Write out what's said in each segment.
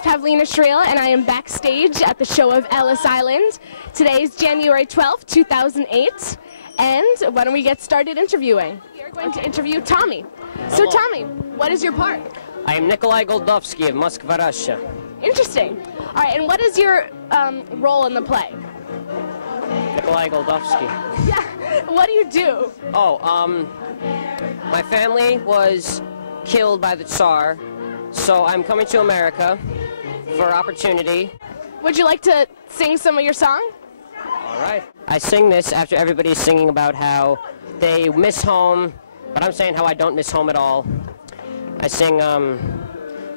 Pavlina Shreel, and I am backstage at the show of Ellis Island. Today is January 12th, 2008, and why don't we get started interviewing? We are going to interview Tommy. So Tommy, what is your part? I am Nikolai Goldovsky of Moscow, Russia. Interesting. All right, and what is your role in the play? Nikolai Goldovsky. Yeah, what do you do? Oh, my family was killed by the Tsar, so I'm coming to America for opportunity. Would you like to sing some of your song? All right. I sing this after everybody's singing about how they miss home, but I'm saying how I don't miss home at all. I sing,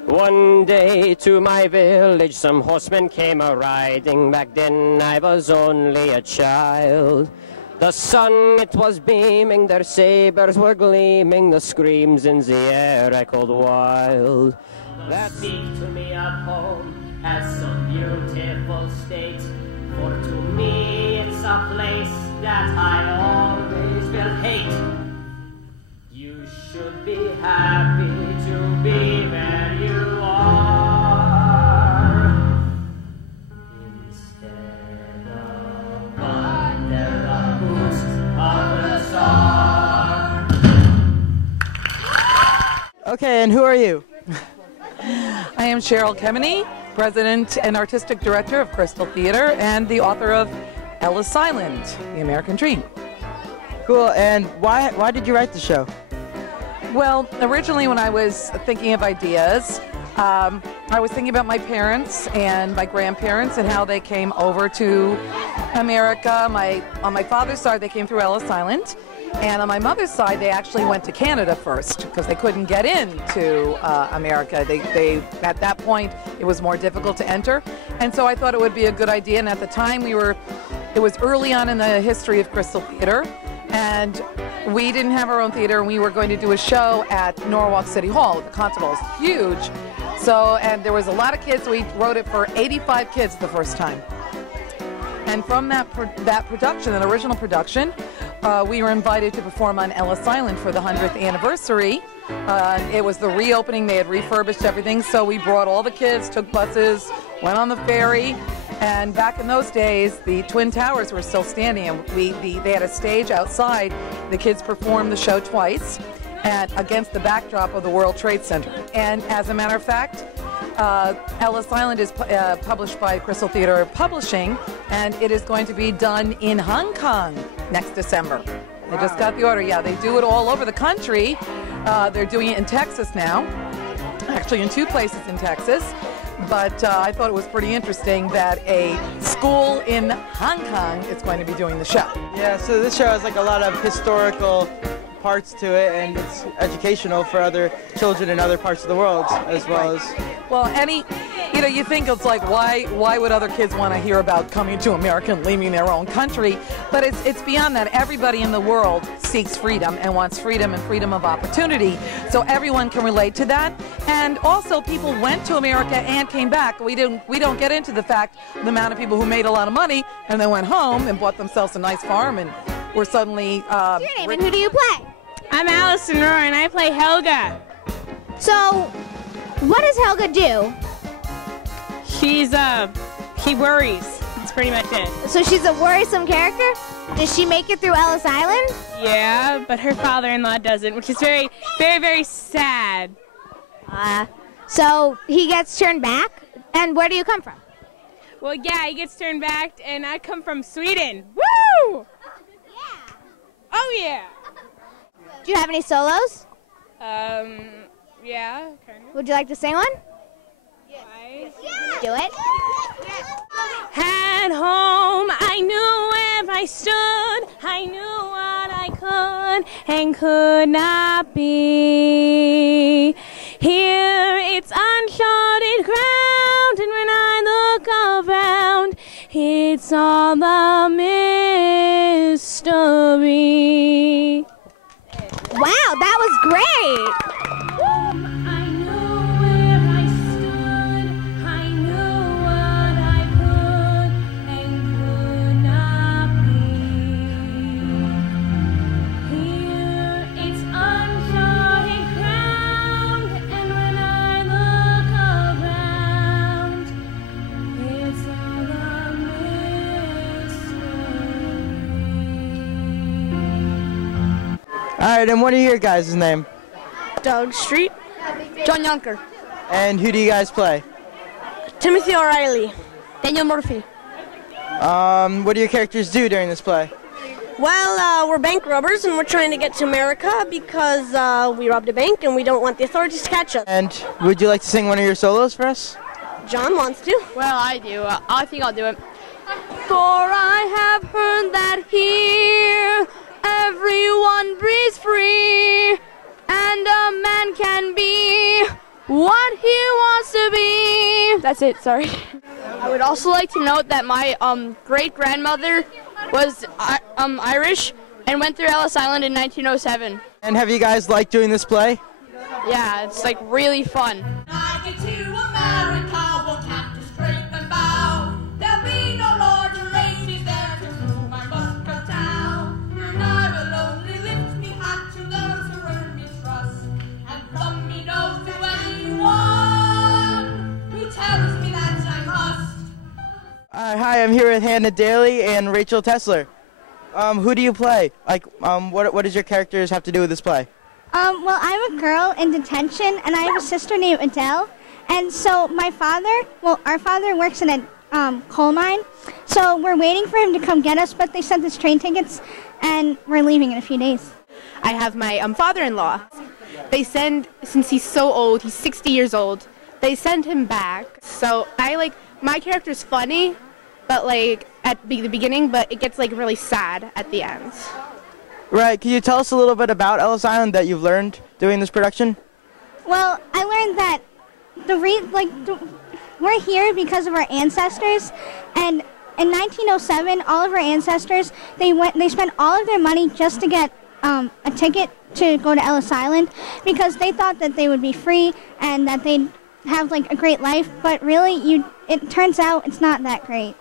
one day to my village some horsemen came a-riding. Back then I was only a child. The sun, it was beaming, their sabers were gleaming, the screams in the air echoed wild. That speak to me of home has some beautiful state, for to me it's a place that I always will hate. You should be happy to be where you are, instead of under the boots of the Tsar. Okay, and who are you? I am Cheryl Kemeny, President and Artistic Director of Crystal Theater and the author of Ellis Island, The American Dream. Cool, and why did you write the show? Well, originally when I was thinking of ideas, I was thinking about my parents and my grandparents and how they came over to America. On my father's side, they came through Ellis Island. And on my mother's side, they actually went to Canada first because they couldn't get into America. They at that point, it was more difficult to enter. And so I thought it would be a good idea. And at the time, it was early on in the history of Crystal Theater. And we didn't have our own theater, and we were going to do a show at Norwalk City Hall. The concert hall is huge. So, and there was a lot of kids. We wrote it for 85 kids the first time. And from that production, that original production, we were invited to perform on Ellis Island for the 100th anniversary. It was the reopening. They had refurbished everything, so we brought all the kids, took buses, went on the ferry. And back in those days, the Twin Towers were still standing, and they had a stage outside. The kids performed the show twice against the backdrop of the World Trade Center. And as a matter of fact, Ellis Island is published by Crystal Theater Publishing, and it is going to be done in Hong Kong next December. They just got the order. Yeah, they do it all over the country. They're doing it in Texas now, actually in 2 places in Texas. But I thought it was pretty interesting that a school in Hong Kong is going to be doing the show. Yeah, so this show has like a lot of historical parts to it, and it's educational for other children in other parts of the world as well as. Well, you think it's like, why would other kids want to hear about coming to America and leaving their own country? But it's beyond that. Everybody in the world seeks freedom and wants freedom and freedom of opportunity. So everyone can relate to that. And also, people went to America and came back. We don't get into the amount of people who made a lot of money and then went home and bought themselves a nice farm and were suddenly. What's your name and who do you play? I'm Allison Rohr and I play Helga. So, what does Helga do? He worries. That's pretty much it. So she's a worrisome character? Does she make it through Ellis Island? Yeah, but her father-in-law doesn't, which is very, very, very sad. So he gets turned back? And where do you come from? Well, yeah, he gets turned back, and I come from Sweden. Woo! Yeah. Oh, yeah. Do you have any solos? Yeah, kind of. Would you like to sing one? Yeah. Do it. At home, I knew where I stood. I knew what I could and could not be. Here it's uncharted ground, and when I look around, it's all a mystery. Wow, that was great. I knew where I stood, I knew what I could and could not be. Here it's uncharted ground, and when I look around, All right, and what are your guys' name? Doug Street. John Yonker. And who do you guys play? Timothy O'Reilly. Daniel Murphy. What do your characters do during this play? Well, we're bank robbers, and we're trying to get to America because we robbed a bank and we don't want the authorities to catch us. And would you like to sing one of your solos for us? John wants to. Well, I do. I think I'll do it. For I have heard that here everyone breathes free, and a man can be what he wants to be. That's it, sorry. I would also like to note that my great-grandmother was Irish and went through Ellis Island in 1907. And have you guys liked doing this play? Yeah, it's like really fun. Hi, I'm here with Hannah Daly and Rachel Tesler. Who do you play? Like, what does your characters have to do with this play? Well, I'm a girl in detention, and I have a sister named Adele. And so our father works in a coal mine. So we're waiting for him to come get us, but they sent us train tickets, and we're leaving in a few days. I have my father-in-law. Since he's so old, he's 60 years old, they send him back. So my character's funny, but at the beginning, but it gets really sad at the end. Right, can you tell us a little bit about Ellis Island that you've learned doing this production? Well, I learned that we're here because of our ancestors, and in 1907, all of our ancestors, they spent all of their money just to get a ticket to go to Ellis Island because they thought that they would be free and that they'd have a great life, but really it turns out it's not that great.